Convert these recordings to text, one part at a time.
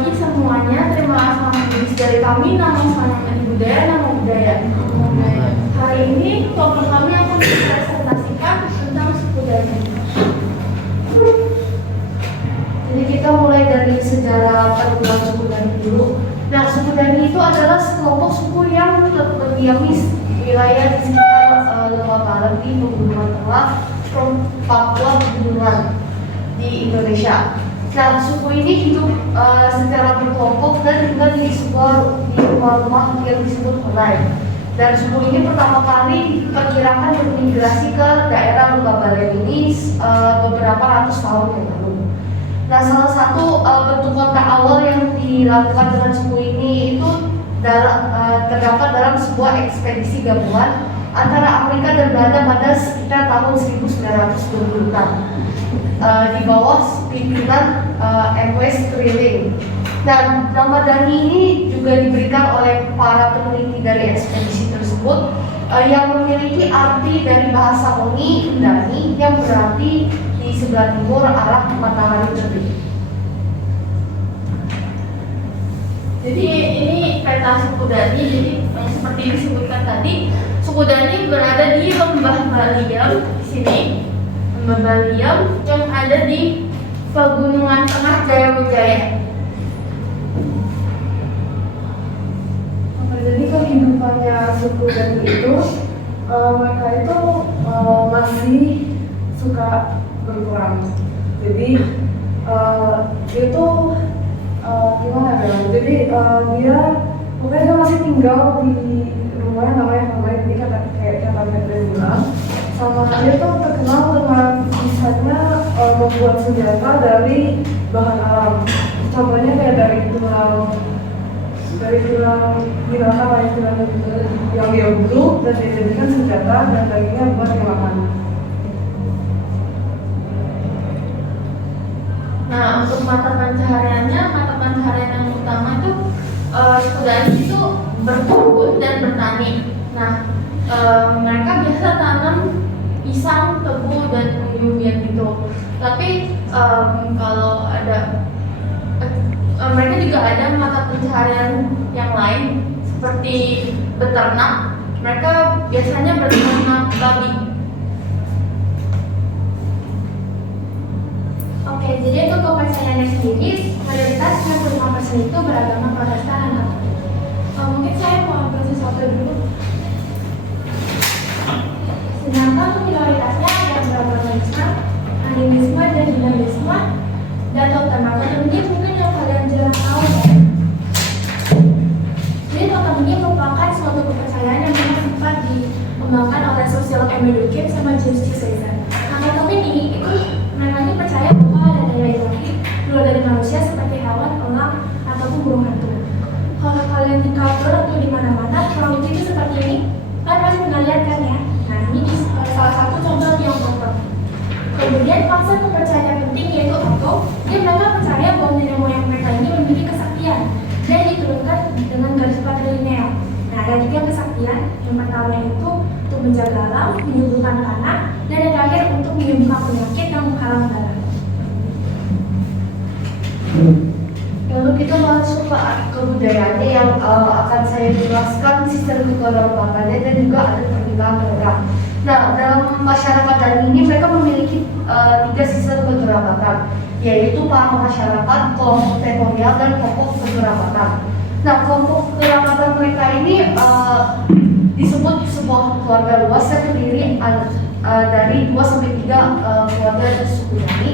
pagi semuanya, terima kasih dari kami. Nama saya Ibu Daya, nama budaya. Hari ini topik kami akan mempresentasikan tentang suku Dani. Jadi kita mulai dari sejarah perkembangan suku Dani dulu. Nah, suku Dani itu adalah sekelompok suku yang berdiam di wilayah di sekitar Lembah Barat di Pegunungan Tengah, Papua Pegunungan di Indonesia. Nah, suku ini hidup secara berkelompok dan tinggal di rumah-rumah yang disebut Honai. Dan suku ini pertama kali diperkirakan bermigrasi ke daerah Lembah Barat ini beberapa ratus tahun yang lalu. Nah, salah satu bentuk kontak awal yang dilakukan dengan suku ini itu terdapat dalam sebuah ekspedisi gabungan antara Amerika dan Belanda pada sekitar tahun 1926 di bawah pimpinan M.W. Stirling. Dan nama Dani ini juga diberikan oleh para peneliti dari ekspedisi tersebut yang memiliki arti dari bahasa Oni, Dani, yang berarti di sebelah timur arah matahari terbit. Jadi ini peta suku Dani. Jadi seperti disebutkan tadi, suku Dani berada di Lembah Baliem di sini, Lembah Baliem yang ada di Pegunungan Tengah Jaya. Jadi kehidupannya suku Dani itu mereka itu masih suka berperang. Jadi dia itu gimana ya? Jadi dia pokoknya dia masih tinggal di rumahnya namanya ini kayak kata Petra bilang. Sama dia tuh terkenal dengan bisanya membuat senjata dari bahan alam. Contohnya kayak dari tulang binatang lain yang dia bunuh dan dia jadikan senjata dan dagingnya buat dimakan. Nah, untuk mata pencaharian yang utama itu suku Dani itu berkebun dan bertani. Nah, mereka biasa tanam pisang, tebu, dan umbi-umbian gitu. Tapi kalau ada mereka juga ada mata pencaharian yang lain seperti beternak. Mereka biasanya beternak babi. Oke, jadi untuk kepercayaannya sendiri, mayoritas 95% itu beragama Protestan dan Katolik. Mungkin saya mau ambil sesuatu dulu. Sedangkan untuk minoritasnya ada yang beragama Islam, animisme dan dinamisme, dan totemisme. Ini mungkin yang kalian jarang tahu ya. Jadi totemisme merupakan suatu kepercayaan yang memang sempat dikembangkan oleh sosiolog Emil Durkheim sama James T. Caesar. Nah, totemisme ini itu mereka ini percaya bahwa ada daya ilahi luar dari manusia seperti hewan, elang, ataupun burung hantu. Kalau kalian di cover atau di mana-mana, kurang lebih itu seperti ini. Kalian pasti pernah lihat kan ya? Nah, ini salah satu contoh yang contoh. Kemudian konsep kepercayaan penting yaitu auto. Dia mereka percaya bahwa nenek moyang mereka ini memiliki kesaktian dan diturunkan dengan garis patrilineal. Nah, ada 3 kesaktian. Yang pertama itu untuk menjaga alam, menyembuhkan tanah, dan yang terakhir untuk menyembuhkan penyakit yang menghalang darah. Lalu kita masuk ke kebudayaannya yang akan saya jelaskan sistem kekerabataannya dan juga ada pernikahan mereka. Nah, dalam masyarakat Dani ini mereka memiliki 3 sistem kekerabatan, yaitu para masyarakat, kelompok teritorial, dan kelompok kekerabatan. Nah, kelompok kekerabatan mereka ini disebut sebuah keluarga luas yang terdiri dari 2-3 keluarga suku Dani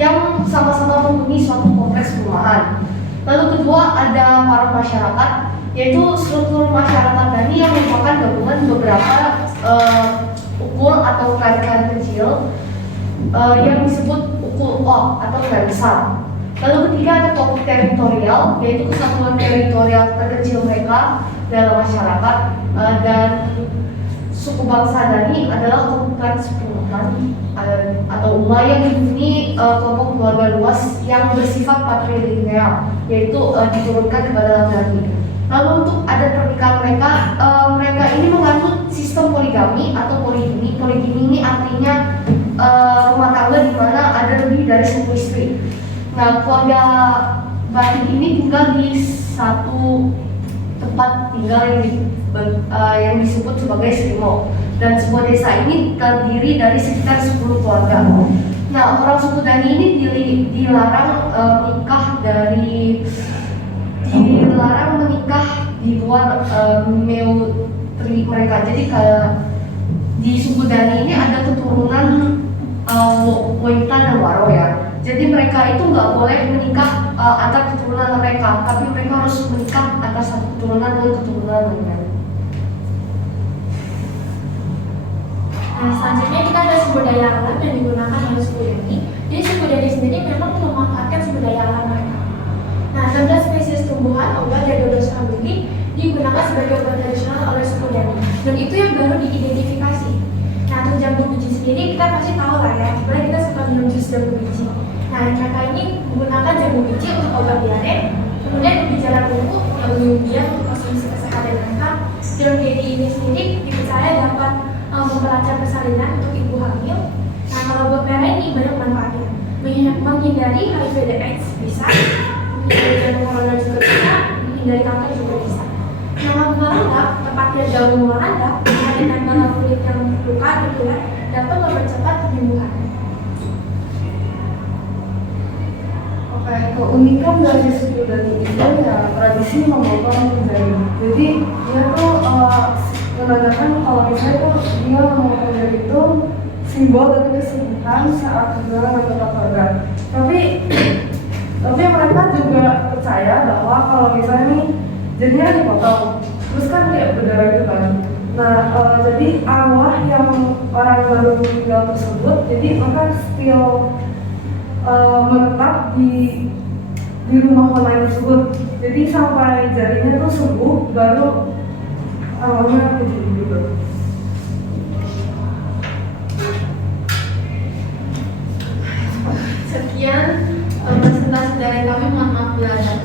yang sama-sama menghuni suatu kompleks perumahan. Lalu kedua ada para masyarakat, yaitu struktur masyarakat Dani yang merupakan gabungan beberapa ukul atau kerajaan kecil yang disebut ukul O atau kerajaan besar. Lalu ketiga ada kelompok teritorial, yaitu kesatuan teritorial terkecil mereka dalam masyarakat, dan suku bangsa Dani adalah kumpulan sepuluhan atau umat yang dihuni kelompok keluarga luas yang bersifat patrilineal, yaitu diturunkan kepada laki-laki. Lalu untuk ada pernikahan mereka ini menganut sistem poligami atau poligami. Poligami ini artinya rumah tangga di mana ada lebih dari satu istri. Nah, keluarga Dani ini tinggal di satu tempat tinggal yang disebut sebagai Srimo, dan sebuah desa ini terdiri dari sekitar 10 keluarga. Nah, orang suku Dani ini dilarang menikah di luar meutri mereka. Jadi di suku Dani ini ada keturunan Woita dan Waro ya. Jadi mereka itu nggak boleh menikah antar keturunan mereka, tapi mereka harus menikah antar satu keturunan dengan keturunan lainnya. Nah, selanjutnya kita ada sumber daya alam yang digunakan oleh suku Dani. Jadi suku Dani sendiri memang memanfaatkan sumber daya alam mereka. Nah, 16 spesies tumbuhan, obat, dan 12 famili digunakan sebagai obat tradisional oleh suku Dani. Dan itu yang baru diidentifikasi. Nah, untuk jambu biji sendiri kita pasti tahu lah ya, karena kita suka minum jus jambu biji. Nah, mereka ini menggunakan jambu biji untuk obat diare, kemudian berbicara bumbu yang umbi-umbian untuk konsumsi kesehatan mereka. Dan ini sendiri dipercaya dapat memperlancar persalinan untuk ibu hamil. Nah, kalau buat merah ini banyak manfaatnya, menghindari HIV dan AIDS bisa, menghindari jantung koroner juga bisa, menghindari kanker juga bisa. Nah, menganggap tepatnya daun menganggap dengan ditambah kulit yang luka gitu ya, dapat mempercepat penyembuhan. Oke, keunikan dari suku Dani itu ya tradisi memotong jari. Jadi dia tuh menandakan kalau misalnya tuh dia memotong jari itu simbol dari kesembuhan saat hubungan antar keluarga. Tapi mereka juga percaya bahwa kalau misalnya nih jadinya dipotong, terus kan kayak berdarah gitu kan. Nah, jadi arwah yang orang baru meninggal tersebut, jadi maka still menetap di rumah online tersebut. Jadi sampai jarinya tuh sembuh, baru arwahnya pergi gitu. Sekian presentasi dari kami, mohon maaf bila ada